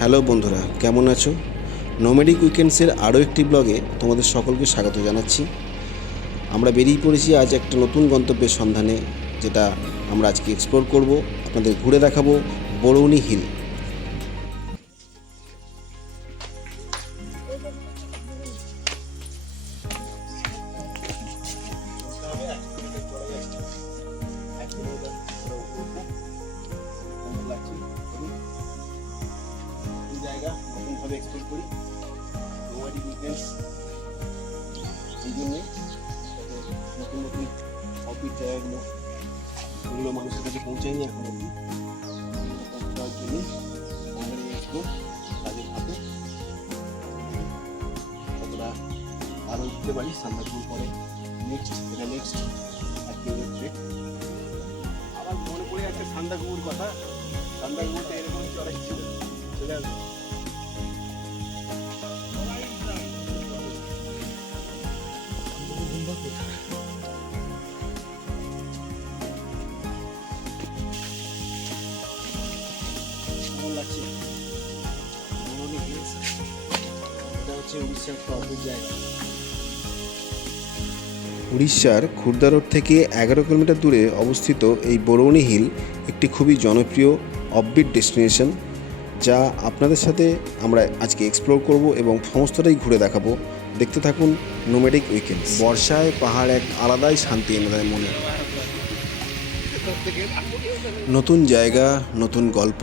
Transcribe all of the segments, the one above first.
Hello বন্ধুরা, কেমন আছো? নোম্যাডিক উইকেন্ডসের আরও একটি ব্লগে তোমাদের সকলকে স্বাগত জানাচ্ছি। আমরা বেরিয়ে পড়েছি আজ একটা নতুন গন্তব্যের সন্ধানে, যেটা আমরা আজকে এক্সপ্লোর করব। আপনাদের ঘুরে দেখাবো বরৌনি হিল। জায়গা নতুনভাবে এক্সপ্লোর করি নোম্যাডিক উইকেন্ডস, এই জন্যে নতুন নতুন অফিস জায়গাগুলো যেগুলো মানুষের কাছে পৌঁছায়নি এখন অব্দি, পৌঁছানোর জন্যই আমাদের এই এক্সপ্লোর কাজের হাতে। কতটা আরও উঠতে পারি সান্দাকফু পরে নেক্সট আজকে ট্রেক। আমার মনে পড়ে একটা সান্দাকফুর কথা। সান্দাকফুতে এরকম চলে ছিল, চলে আসবে। উড়িষ্যার খুর্দা রোড থেকে 11 কিলোমিটার দূরে অবস্থিত এই বরৌনি হিল একটি খুবই জনপ্রিয় অফবিট ডেস্টিনেশন, যা আপনাদের সাথে আমরা আজকে এক্সপ্লোর করব এবং সমস্তটাই ঘুরে দেখাবো। দেখতে থাকুন নোম্যাডিক উইকেন্ডস। বর্ষায় পাহাড় এক আলাদাই শান্তি এনে দেয় মনে। নতুন জায়গা, নতুন গল্প।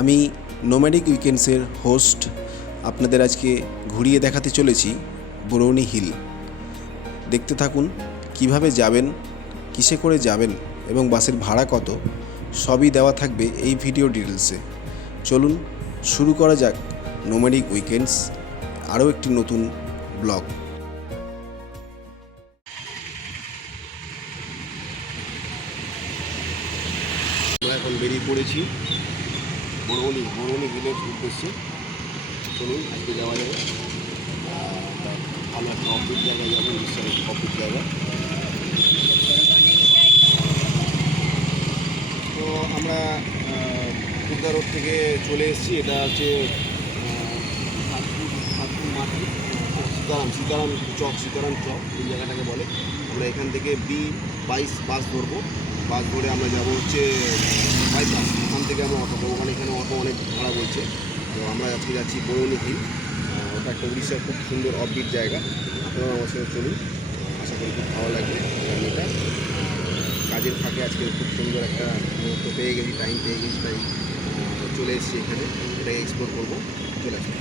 আমি নোম্যাডিক উইকেন্ডসের হোস্ট, আপনাদের আজকে ঘুরিয়ে দেখাতে চলেছি বরৌনি হিল। দেখতে থাকুন কিভাবে যাবেন, কিসে করে যাবেন এবং বাসের ভাড়া কত, সবই দেওয়া থাকবে এই ভিডিও ডিটেলসে। চলুন শুরু করা যাক নোম্যাডিক উইকেন্ডস আরও একটি নতুন ব্লগ। আমরা এখন বেরিয়ে পড়েছি বরৌনি হিলের উদ্দেশ্যে। চলুন আজকে যাওয়া যাবে। ভালো একটা অফিস জায়গায় যাবো, উড়িষ্যার অফিস জায়গা। তো আমরা খুর্দা রোড থেকে চলে এসেছি। এটা হচ্ছে সীতারাম চক এই জায়গাটাকে বলে। আমরা এখান থেকে B22 বাস ধরবো। বাস ধরে আমরা যাবো হচ্ছে বাইপাস। ওখান থেকে আমরা অটো করবো, ওখানে এখানে অটো অনেক ভাড়া বলছে। তো আমরা আজকে যাচ্ছি বরৌনি হিল। ওটা একটা উড়িষ্যার খুব সুন্দর অফবিট জায়গা। আপনারা আমার সাথে চলুন, আশা করি খুব ভালো লাগবে। এটা কাজের ফাঁকে আজকে খুব সুন্দর একটা মুহূর্ত পেয়ে গেছি, টাইম পেয়ে গেছি, তাই চলে এসেছি এখানে। এটাকে এক্সপ্লোর করবো। চলে আসুন।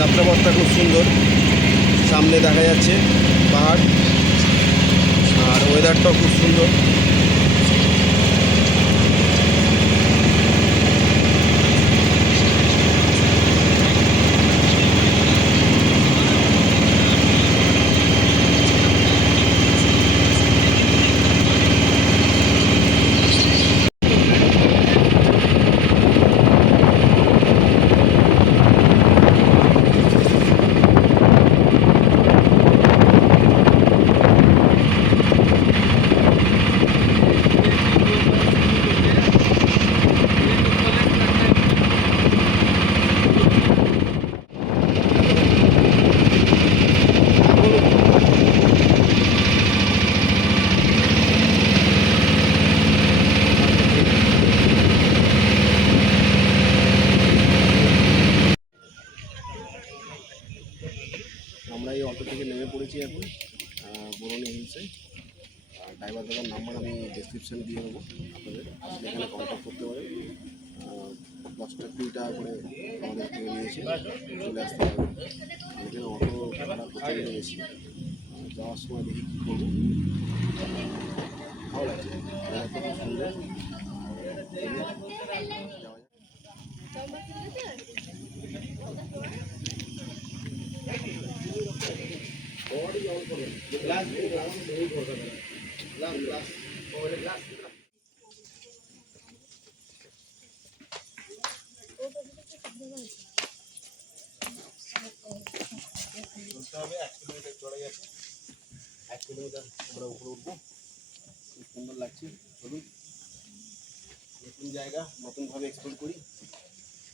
যাত্রাপথটা খুব সুন্দর, সামনে দেখা যাচ্ছে পাহাড়, আর ওয়েদারটাও খুব সুন্দর। অটো থেকে নেমে পড়েছি এখন বরুণী হিলসে। ড্রাইভার দাদার নাম্বার আমি ডেসক্রিপশানে দিয়ে দেবো, আপনাদের আসলে এখানে কন্ট্যাক্ট করতে পারেন। 10-20 টাকা করে আমাদের থেকে নিয়েছে, চলে আসতে পারবেন। এখানে অটো ভাড়া প্রচণ্ড বেশি। যাওয়ার সময় দেখি কী করবো, ভালো লাগছে, জায়গাটা খুব সুন্দর। যাওয়া যাক। চলতে হবে, 1 কিলোমিটার চড়ে গেছে, 1 কিলোমিটার আমরা উপরে উঠবো। খুব সুন্দর লাগছে। চলুন, নতুন জায়গা নতুনভাবে এক্সপ্লোর করি।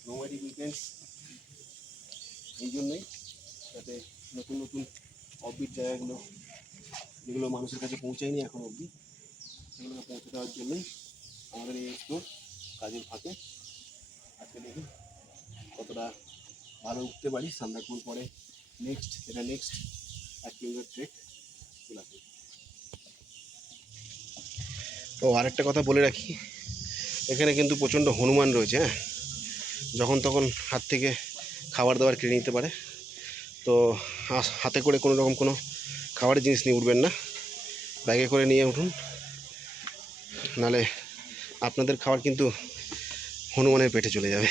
নোম্যাডিক উইকেন্ডস এই জন্যই, যাতে নতুন নতুন অফবিট জায়গাগুলো যেগুলো মানুষের কাছে পৌঁছায়নি এখন অবধি, সেগুলোকে পৌঁছে দেওয়ার জন্যই আমাদের এই এক্সপ্লোর কাজের ফাঁকে। আজকে দেখি কতটা ভালো উঠতে পারি। সান্দাকপুর পরে নেক্সট 1 কিলোমিটার ট্রেক চলে আসবে। ও আরেকটা কথা বলে রাখি, এখানে কিন্তু প্রচণ্ড হনুমান রয়েছে। হ্যাঁ, যখন তখন হাত থেকে খাবার দাবার কেড়ে নিতে পারে। তো হাতে করে কোনো রকম কোনো খাবারের জিনিস নিয়ে উঠবেন না, ব্যাগে করে নিয়ে উঠুন, নালে আপনাদের খাবার কিন্তু হনুমানের পেটে চলে যাবে।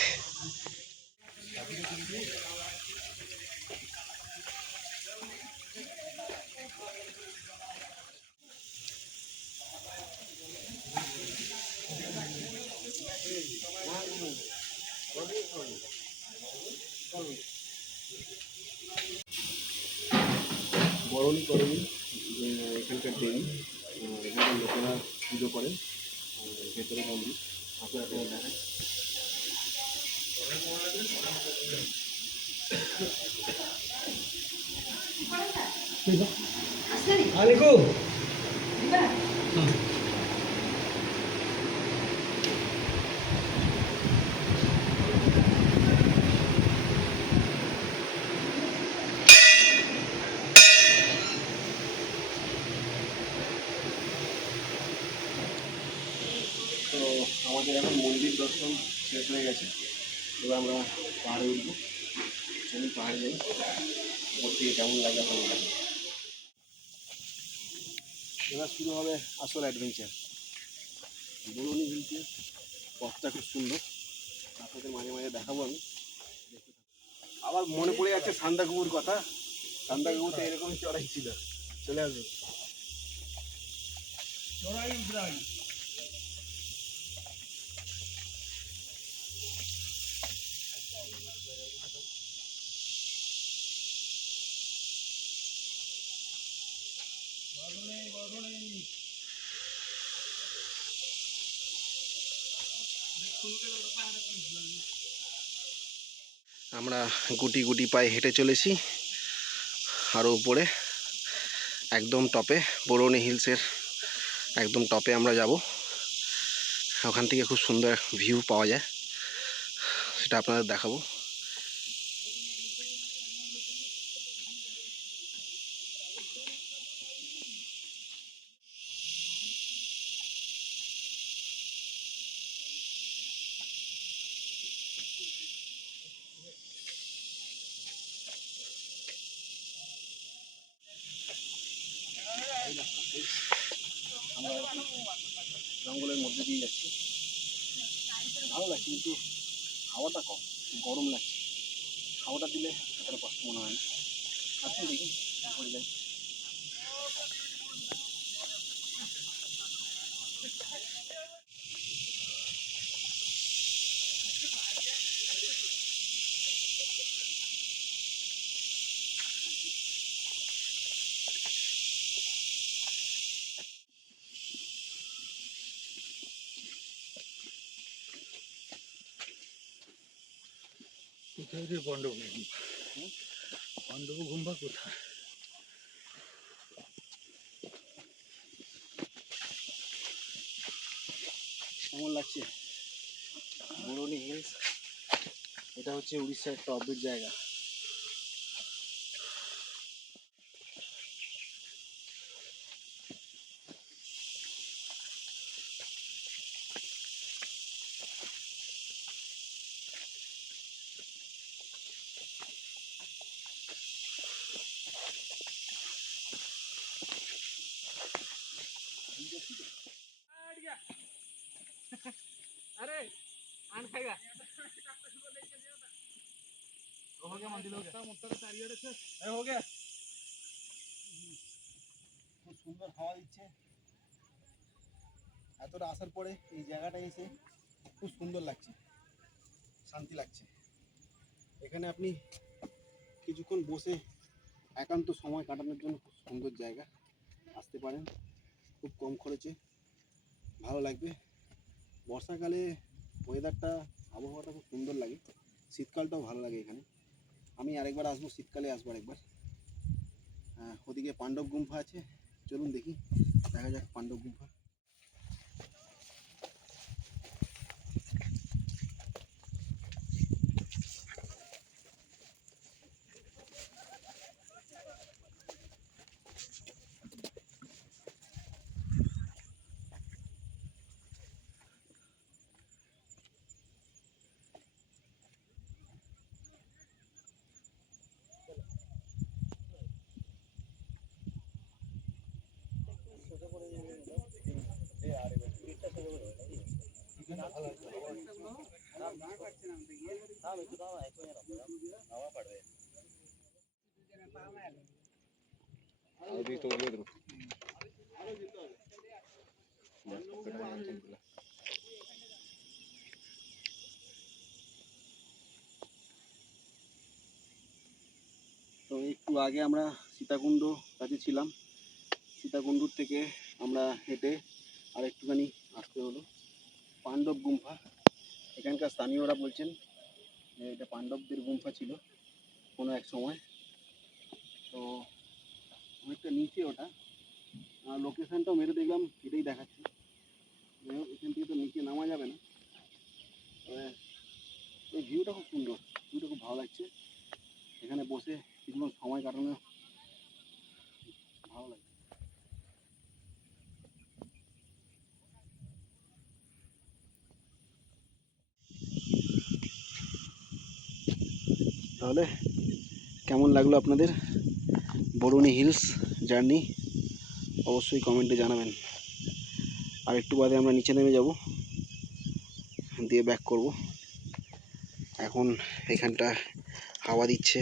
বরণী করেনি এখানকার দেবী, এখানকার লোকেরা পুজো করেন। ভেতরে মন্দির আপনারা দেখায়। তো আমাদের এখন মন্দির দর্শন শেষ হয়ে গেছে, এবার আমরা পাহাড়ে উঠবো। চলুন পাহাড়ে যাই, ওর থেকে কেমন লাগে আপনার লাগে। এবার শুরু হবে আসল অ্যাডভেঞ্চার। বরুণী হিলসে পথটা খুব সুন্দর, আপনাদের মাঝে মাঝে দেখাবো আমি। আবার মনে পড়ে যাচ্ছে সান্দাকপুর কথা। সান্দাকপুরতে এরকমই চড়াই ছিল। চলে আসবে চড়াই উতরাই। আমরা গুটি গুটি পায়ে হেঁটে চলেছি আরও উপরে, একদম টপে, বরুণী হিলসের একদম টপে আমরা যাব। ওখান থেকে খুব সুন্দর ভিউ পাওয়া যায়, সেটা আপনাদের দেখাবো। আমরা জঙ্গলের মধ্যে দিয়ে যাচ্ছি, ভালো লাগছে, কিন্তু হাওয়াটা কম, গরম লাগছে। হাওয়াটা দিলে এতটা কষ্ট মনে হয় না। আসুন দেখি হয়ে যায়। কোথায় রে পাণ্ডবগুম্বা? পাণ্ডবগুম্বা কোথায়? কেমন লাগছে বরুণী হিলস? এটা হচ্ছে উড়িষ্যার একটা অফবিট জায়গা। খুব সুন্দর হাওয়া দিচ্ছে। এতটা আসার পরে এই জায়গাটায় এসে খুব সুন্দর লাগছে, শান্তি লাগছে। এখানে আপনি কিছুক্ষণ বসে একান্ত সময় কাটানোর জন্য খুব সুন্দর জায়গা, আসতে পারেন। খুব কম খরচে ভালো লাগবে। বর্ষাকালে ওয়েদারটা, আবহাওয়াটা খুব সুন্দর লাগে, শীতকালটাও ভালো লাগে এখানে। আমি আরেকবার আসবো, শীতকালে আসবো আরেকবার। ওদিকে পাণ্ডব গুম্ফা আছে, চলুন দেখি, দেখা যাক পাণ্ডব গুম্ফা। তো একটু আগে আমরা সীতাকুণ্ড কাছে ছিলাম, সীতাকুণ্ডুর থেকে আমরা হেঁটে আর একটুখানি আসতে হলো পাণ্ডব গুম্ফা। এখানকার স্থানীয়রা বলছেন যে এটা পাণ্ডবদের গুম্ফা ছিল কোনো এক সময়। তো অনেকটা নিচে ওটা, লোকেশানটাও মেরে দেখলাম, এটাই দেখাচ্ছে। যাই হোক, এখান থেকে তো নিচে নামা যাবে না। তবে এই ভিউটা খুব সুন্দর, ভিউটা খুব ভালো লাগছে। এখানে বসে কিছুক্ষণ সময় কাটানো ভালো লাগছে। তাহলে কেমন লাগলো আপনাদের বরুণী হিলস জার্নি, অবশ্যই কমেন্টে জানাবেন। আর একটু বাদে আমরা নিচে নেমে যাব, দিয়ে ব্যাক করব। এখন এখানটা হাওয়া দিচ্ছে,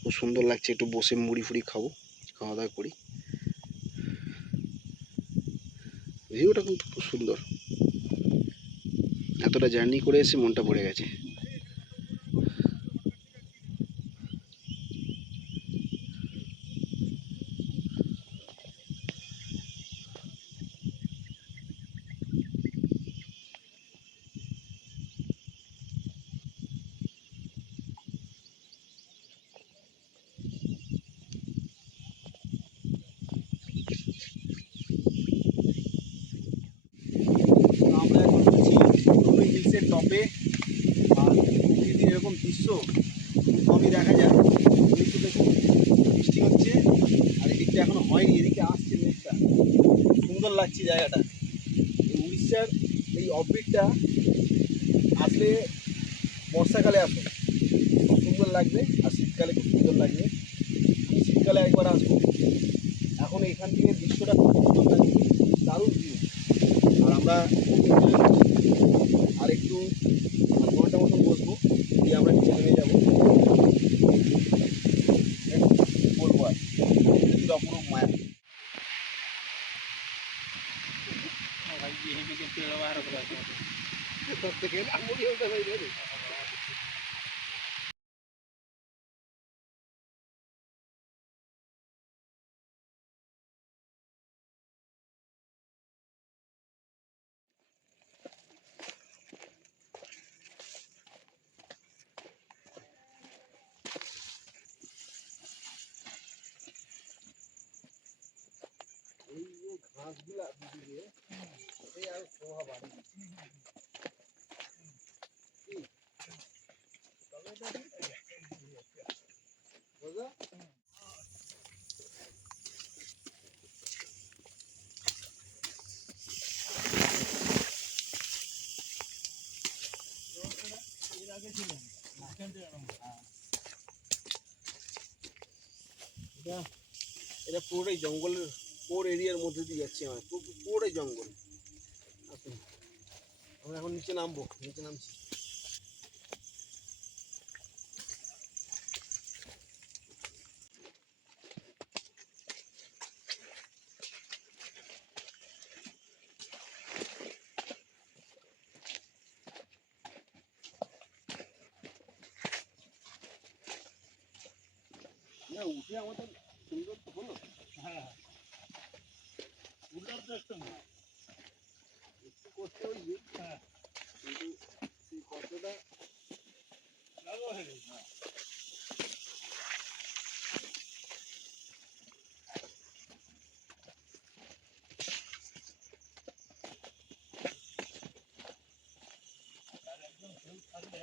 খুব সুন্দর লাগছে। একটু বসে মুড়ি ফুড়ি খাবো, খাওয়া দাওয়া করি। ভিউটা কিন্তু খুব সুন্দর। এতটা জার্নি করে এসে মনটা ভরে গেছে। আমরা এখন হচ্ছি বরুণী হিলসের টপে। আর প্রকৃতির এরকম দৃশ্য খুব কমই দেখা যায়। কিন্তু দেখুন, বৃষ্টি হচ্ছে আর এদিকটা এখনো হয়নি, এদিকে আসছে মেঘটা। সুন্দর লাগছে জায়গাটা। এই উড়িষ্যার এই অফবিটটা আসলে বর্ষাকালে আসুন, খুব সুন্দর লাগবে। আর শীতকালে খুব সুন্দর লাগবে। আমি শীতকালে একবার আসবো। এখন এখান থেকে দৃশ্যটা খুব সুন্দর লাগছে, দারুণ ভিউ। আর আমরা আর একটু ঘন্টা মতন বসবো, দিয়ে আমরা নিচে নেমে যাবো। বলবো আর প্রকৃতির অপরূপ মায়া। এই যে ঘাসগুলা দিয়ে এটাই আর শোভা বাড়ি। বুঝলো? এটা পুরোটাই জঙ্গলের কোর এরিয়ার মধ্যে দিয়ে যাচ্ছি আমরা, পুরোটাই জঙ্গল। আসুন, আমরা এখন নিচে নামবো, নিচে নামছি। এটা উঠে আমাদের সুন্দর তো হলো। হ্যাঁ উল্টার তো একটা না একটু কষ্ট হয়েছে, হ্যাঁ কিন্তু সেই কষ্টটা লাগো হয়ে গেছে হ্যাঁ একদম ফুল থাকলে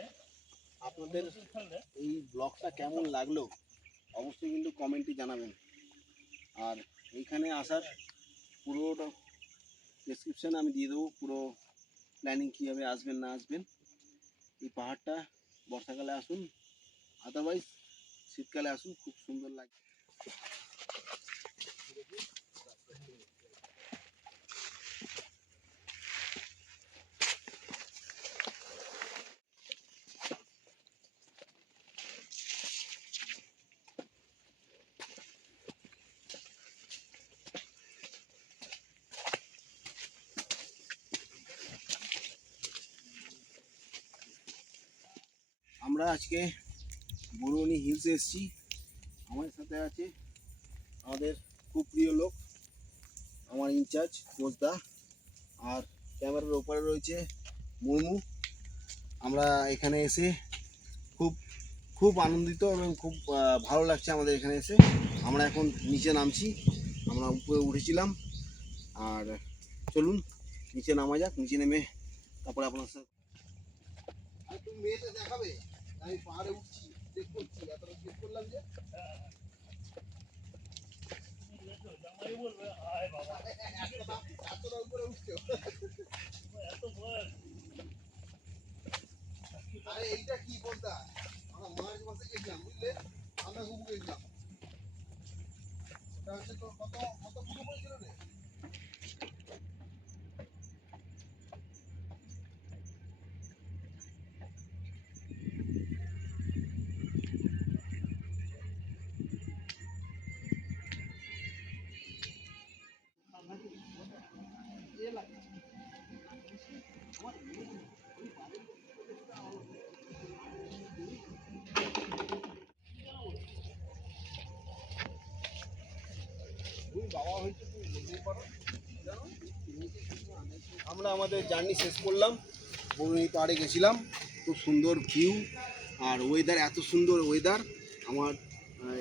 আপনাদের ফুল থাকলে এই ব্লগটা কেমন লাগলো অবশ্যই কিন্তু কমেন্টে জানাবেন। আর এইখানে আসার পুরোটা ডেসক্রিপশানে আমি দিয়ে দেবো, পুরো প্ল্যানিং কীভাবে আসবেন না আসবেন। এই পাহাড়টা বর্ষাকালে আসুন, আদারওয়াইজ শীতকালে আসুন, খুব সুন্দর লাগে। আমরা আজকে বরুণী হিলসে এসেছি। আমার সাথে আছে আমাদের খুব প্রিয় লোক, আমার ইনচার্জ কোচদা, আর ক্যামেরার ওপরে রয়েছে মুর্মু। আমরা এখানে এসে খুব খুব আনন্দিত এবং খুব ভালো লাগছে আমাদের এখানে এসে। আমরা এখন নিচে নামছি, আমরা উপরে উঠেছিলাম, আর চলুন নিচে নামা যাক। নিচে নেমে তারপরে আপনার সাথে আর তুমি মেয়েটা দেখাবে। আমি পাহাড়ে উঠছি, চেক করছি, এতটা চেক করলাম যে জামাই বলবে আয় বাবা এতটা উপরে উঠছে। এত বয়স আরে এইটা কি বলতা, আমরা মার্চ মাসে গেছিলাম বুঝলে, আমরা ঘুম গেছিলাম। ওটা হচ্ছে তোর কত কত ফুটো পড়েছিল রে? আমরা আমাদের জার্নি শেষ করলাম, বরুণী পাহাড়ে গেছিলাম, খুব সুন্দর ভিউ আর ওয়েদার, এত সুন্দর ওয়েদার। আমার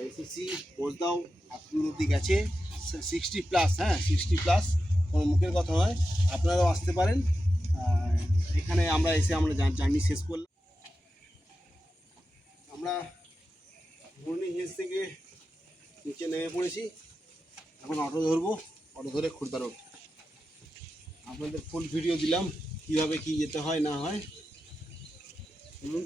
এসএসসি কোচদাও এত দূর অব্দি গেছে, 60+, হ্যাঁ 60+, কোনো মুখের কথা নয়, আপনারাও আসতে পারেন। এখানে আমরা এসে আমরা জার্নি শেষ করলাম। আমরা বরুণী হিলস থেকে নিচে নেমে পড়েছি, এখন অটো ধরবো, অটো ধরে খুর্দা রোড। আপনাদের ফুল ভিডিও দিলাম কীভাবে কী যেতে হয় না হয়। শুনুন।